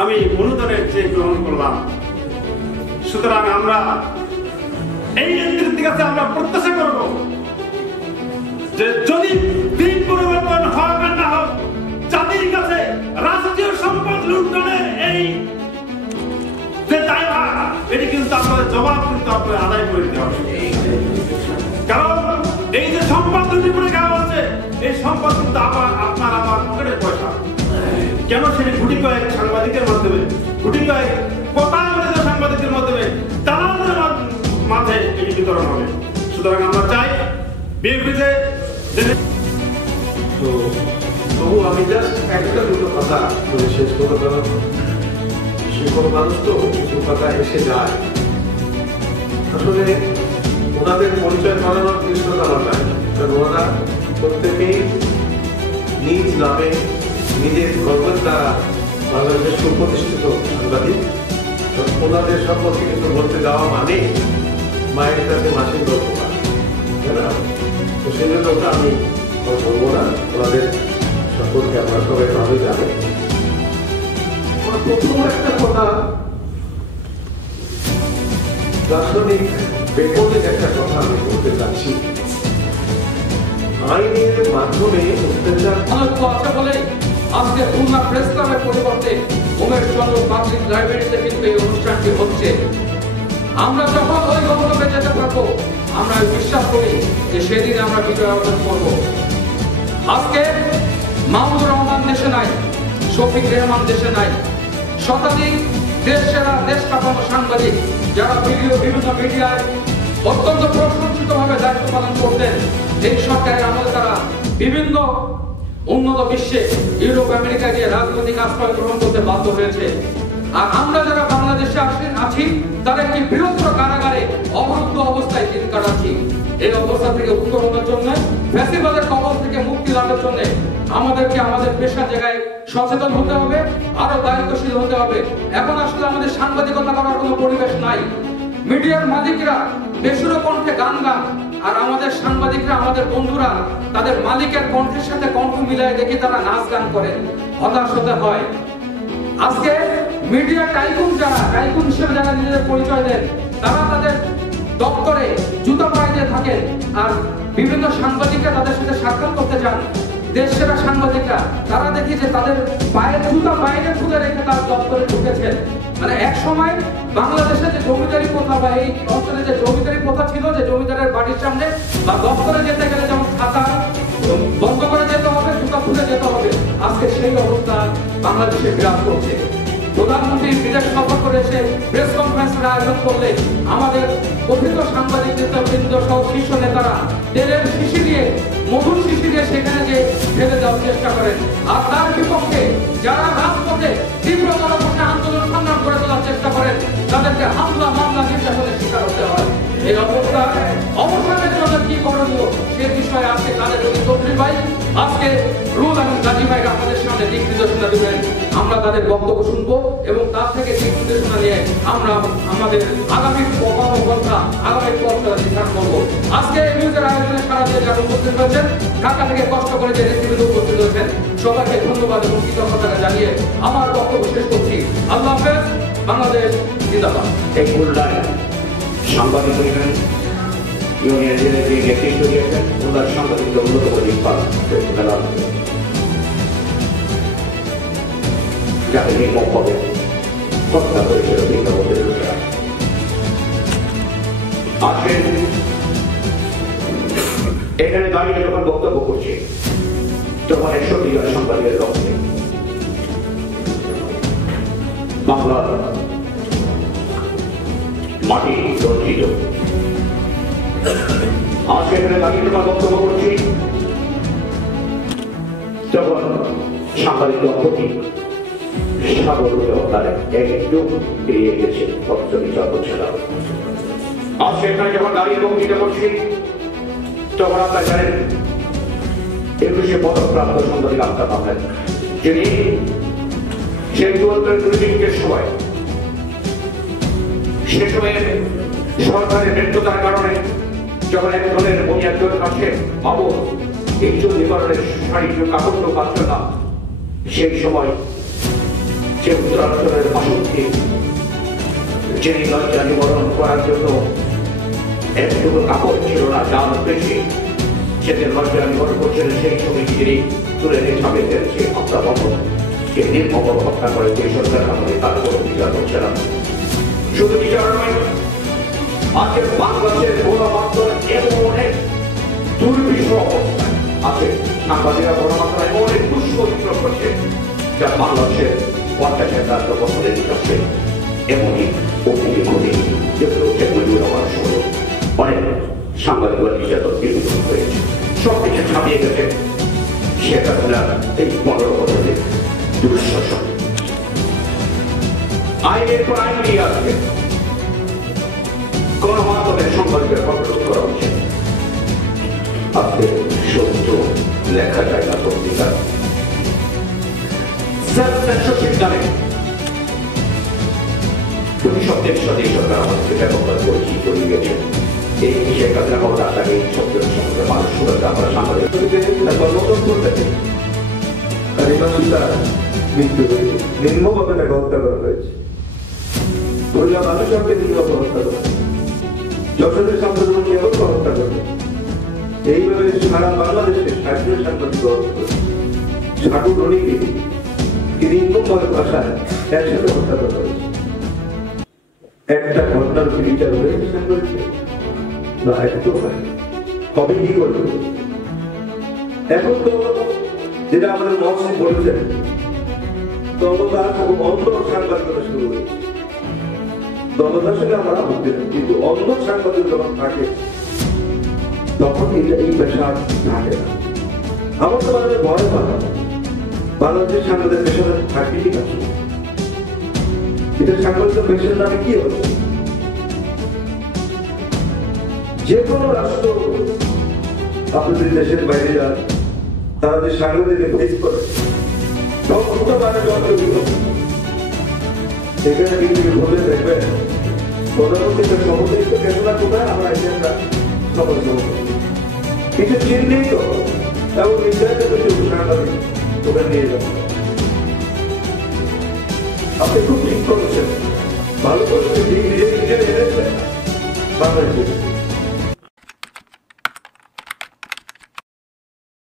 আমি অনুদানের চেয়ে গ্রহণ করলাম। সুতরাং আমরা এই নেতৃত্বের কাছে আমরা প্রত্যাশা করব যে যদি দিন পরিবর্তন হোক আর না হোক, জাতির কাছে রাষ্ট্রীয় সম্পদ লুণ্ঠনের এই যে দায়ভার, এটি কিন্তু আপনাদের জবাব কিন্তু আপনাদের আদায় করে দিতে হবে। কারণ এই যে সম্পদ দুটি করে খাওয়া হচ্ছে, এই সম্পদ কিন্তু আপনার আমার পকেটের পয়সা। কেন সেটি গুটি কয়েক সাংবাদিকের মাধ্যমে, গুটি কয়েক প্রতারিত সাংবাদিকের মাধ্যমে দালালদের মাঝে এটি বিতরণ হবে। সুতরাং আমরা চাই বিএনপিতে তো তবু আমি জাস্ট একটা দুটো কথা বলে শেষ করবো। কারণ সে কোনো মানুষ তো কিছু কথা এসে যায়। আসলে ওনাদের পরিচয় করানোর চেষ্টা আমার নাই, কারণ ওনারা প্রত্যেকেই নিজ নামে নিজের গর্বের দ্বারা বাংলাদেশের সুপ্রতিষ্ঠিত সাংবাদিক। ওনাদের সম্পর্কে কিছু বলতে যাওয়া মানে মায়ের কাছে মাসির গল্প পায়, তাই না? তো সেই জন্য ওটা আমি বলবো না। ওনাদের সম্পর্কে আমরা সবাই ভালোই জানি। প্রথম একটা কথা, দার্শনিক বেকনের একটা কথা আমি বলতে চাচ্ছি। আইনের মাধ্যমে অত্যাচার আছে বলে আজকে খুলনা প্রেস ক্লাবের পরিবর্তে উমেশ চন্দ্র পাবলিক লাইব্রেরিতে কিন্তু এই অনুষ্ঠানটি হচ্ছে। আমরা যখন ওই গন্তব্যে যেতে পারবো, আমরা বিশ্বাস করি যে সেদিন আমরা বিজয় অর্জন করব। আজকে মাহমুদুর রহমান দেশে নাই, শফিক রেহমান দেশে নাই, শতাধিক দেশ সেরা দেশ কাঁপানো সাংবাদিক যারা বিভিন্ন মিডিয়ায় অত্যন্ত প্রশংসিতভাবে দায়িত্ব পালন করতেন, এই সরকারের আমলে তারা বিভিন্ন উন্নত বিশ্বে ইউরোপ আমেরিকা গিয়ে রাজনৈতিক আশ্রয় গ্রহণ করতে বাধ্য হয়েছে। আর আমরা যারা বাংলাদেশে আছি তারা একটি বৃহত্তর কারাগারে অবরুদ্ধ অবস্থায় দিন কাটাচ্ছি। এই অবস্থা থেকে উত্তরণের জন্য, ফ্যাসিবাদের কবল থেকে মুক্তি লাভের জন্য আমাদেরকে আমাদের পেশার জায়গায় সচেতন হতে হবে, আরো দায়িত্বশীল হতে হবে। এখন আসলে আমাদের সাংবাদিকতা করার কোনো পরিবেশ নাই। মিডিয়ার মালিকরা বেসুরো কণ্ঠে গান গান, আর আমাদের সাংবাদিকরা, আমাদের বন্ধুরা তাদের মালিকের কণ্ঠের সাথে কণ্ঠ মিলায় দেখি তারা নাচ গান করে। হতাশ হতে হয়। আজকে মিডিয়া টাইকুন হিসেবে যারা নিজেদের পরিচয় দেন, তারা তাদের দপ্তরে জুতা পায়ে থাকেন, আর বিভিন্ন সাংবাদিকরা তাদের সাথে সাক্ষাৎ করতে যান। দেশ সেরা সাংবাদিকরা তারা দেখি যে তাদের পায়ের জুতা বাইরে খুলে রেখে তার দপ্তরে ঢুকেছেন। মানে এক সময় বাংলাদেশে যে জমিদারি প্রথা বা এই অঞ্চলে যে জমিদারি প্রথা ছিল, যে জমিদারের বাড়ির সামনে বা দপ্তরে যেতে গেলে যেমন খাতা বন্ধ করে যেতে হবে, জুতা খুলে যেতে হবে, আজকে সেই অবস্থা বাংলাদেশে বিরাজ করছে। প্রধানমন্ত্রী বিদেশ সফর করে এসে প্রেস কনফারেন্সের আয়োজন করলে আমাদের কথিত সাংবাদিক নেতৃবৃন্দ সহ শীর্ষ নেতারা তেলের শিশি দিয়ে, মধুর শিশি দিয়ে সেখানে যে ফেলে দেওয়ার চেষ্টা করেন। আর তার বিপক্ষে যারা রাজপথে তীব্র জনপথে আন্দোলন সংগ্রাম করে তোলার চেষ্টা করেন, তাদেরকে হামলা মামলা নির্যাতনের শিকার হতে হয়। এই অবস্থা অবসানের জন্য কি করণীয় সে বিষয়ে আজকে তাদের যদি চৌধুরী ভাই আজকে রুল এবং গাজী ভাইরা আমাদের সামনে দিক নির্দেশনা দেবেন। আমরা তাদের বক্তব্য শুনবো এবং তার থেকে দিক নির্দেশনা নিয়ে আমরা আমাদের আগামী কর্মপন্থা, আগামী পথটা নির্ধারণ করবো। আজকে এই নিউজের আয়োজনে সারা দিয়ে যারা উপস্থিত হয়েছেন, ঢাকা থেকে কষ্ট করে যে নেতৃবৃন্দ উপস্থিত হয়েছেন, সবাইকে ধন্যবাদ এবং কৃতজ্ঞতা জানিয়ে আমার বক্তব্য শেষ করছি। আল্লাহ হাফেজ। বাংলাদেশ জিন্দাবাদ। এই খুলনায় সাংবাদিক ইউনিয়নের যে নেতৃত্ব দিয়েছেন, ওনার সাংবাদিকদের উন্নত করে যাকে নির্মমভাবে হত্যা করেছিল বিজ্ঞাপনের লোকেরা। আজকে এখানে দাঁড়িয়ে যখন বক্তব্য করছে, তখন 61 জন সাংবাদিকের রক্তে বাংলার মাটি রঞ্জিত। আজকে এখানে দাঁড়িয়ে যখন বক্তব্য করছি, তখন সাংবাদিক দম্পতি সাগর হত্যায় একটু পেরিয়ে গেছে পঞ্চমী জন্মছেলা। আজকে এখানে যখন দাঁড়িয়ে বক্তৃতা করছি, তখন আপনারা জানেন 21শে পদকপ্রাপ্ত সাংবাদিক আফতাব আহমেদ, যিনি সেই 74 সময়, সে সময়ে সরকারের ব্যর্থতার কারণে যখন একজনের বুনিয়াদের কাছে বাবর ইজ্জত নিবারণের শাড়ি কাপড় পাচ্ছ না, সেই সময় যে উত্তরাঞ্চলের বাসন্তী যিনি লজ্জা নিবারণ করার জন্য একটুকু কাপড় ছিল না, ডাল বেশি, সেদিন লজ্জা নিবারণ করছিলেন সেই ছবি তিনি তুলে নিয়ে ছাপে ফেলছে হত্যা বন্ধ কে নির্মম হত্যা করে যে সরকার আমাদের তার কোনো বিচার করছে না। শুধু বিচার নয়, আজকের বাংলাদেশের গণমাধ্যম এমন এক দুর্বিষহ অবস্থায় আছে, সাংবাদিকরা গণমাধ্যম এমন এক দুষ্কর্ম করছে যা বাংলাদেশের 50-এর রাজ্য বছরের কাছে এমনই অতীতে ঘটে, যেগুলো সেগুলো হওয়ার সময় অনেক সাংবাদিকরা নির্যাতন বিভিন্ন হয়েছে। সবকিছু ছাপিয়ে গেছে শেখ হাসিনা এই 15 বছরের দুঃশাসন। আইনের পর আইন নিয়ে আসবে, গণমাধ্যমের সাংবাদিকের কন্ট্রোল করা উচিত। আজকে সত্য লেখা যায় না পত্রিকা সেলফ-সেন্সরশিপ নামে তুমি সত্যের সাথে সরকার আমাদেরকে ব্যবহার করে কি করে গেছে। এই শেখ হাসিনা খবর আসাকে এই সত্যের সঙ্গে মানুষ আমরা সাংবাদিক মৃত্যু হয়েছে, নির্মমভাবে তাকে হত্যা করা হয়েছে। পরিবার মানুষ আমাকে নির্মম হত্যা করে, যশোরের সাংবাদিক নিয়োগকে হত্যা করে। এইভাবে সারা বাংলাদেশে 60 সাংবাদিক ঝাড়ু রনিকে নির্মমভাবে ভাষায় একসাথে হত্যা করা হয়েছে। একটা ঘটনার বিচার হয়েছে সাংবাদিক না, একটু হবে কি করবে? এখন তো যেটা আমাদের মহসিন বলেছেন, দলদাস এবং অন্ধ সাংবাদিকতা শুরু হয়েছে। দলদার সঙ্গে আমরা বুঝতে পারি, কিন্তু অন্ধ সাংবাদিক যখন থাকে তখন এই পেশা থাকে না। আমার তো মানে ভয় পাওয়া বাংলাদেশের সাংবাদিক পেশাটা থাকবে ঠিক আছে, এটা সাংবাদিক পেশার নামে কি হচ্ছে? যে কোনো রাষ্ট্র আপনাদের দেশের বাইরে যান, তারা যে সাংবাদিকদের ফেস করে সেখানে কিন্তু বলে দেখবেন প্রধানমন্ত্রীর সমুদ্রিত কেননা কোথায় আমরা এজেন্ডা সমস্যা কিছু চিহ্নিত এবং নির্ধারিত কিছু সাংবাদিক ওখানে নিয়ে যাবেন। আপনি খুব ঠিক করেছেন, ভালো করেছেন, নিজে নিজে এনেছেন বাংলাদেশে।